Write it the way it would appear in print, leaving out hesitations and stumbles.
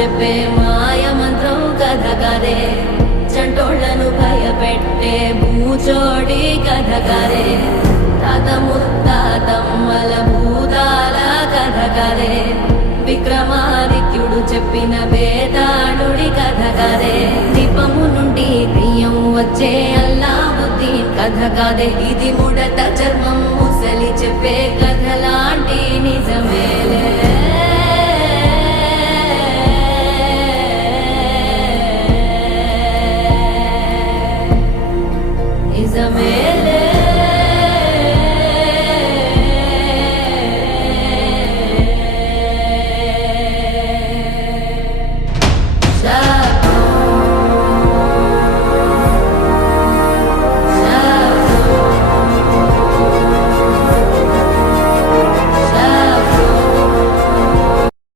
చెప్పే మాయ మంత్రం కథ కదే, చంటోళ్లను భయపెట్టే భూచోడి కథ కదే, తాత ముత్తాతమ్మల భూతాల కథ కదే, విక్రమాదిత్యుడు చెప్పిన వేదాళుడి కథ కదే, దీపము నుండి బియ్యం వచ్చే అల్లావుద్దీన్ కథ కదే, ఇది ముడత చర్మం ముసలి చెప్పే కథ లాంటి నిజమే.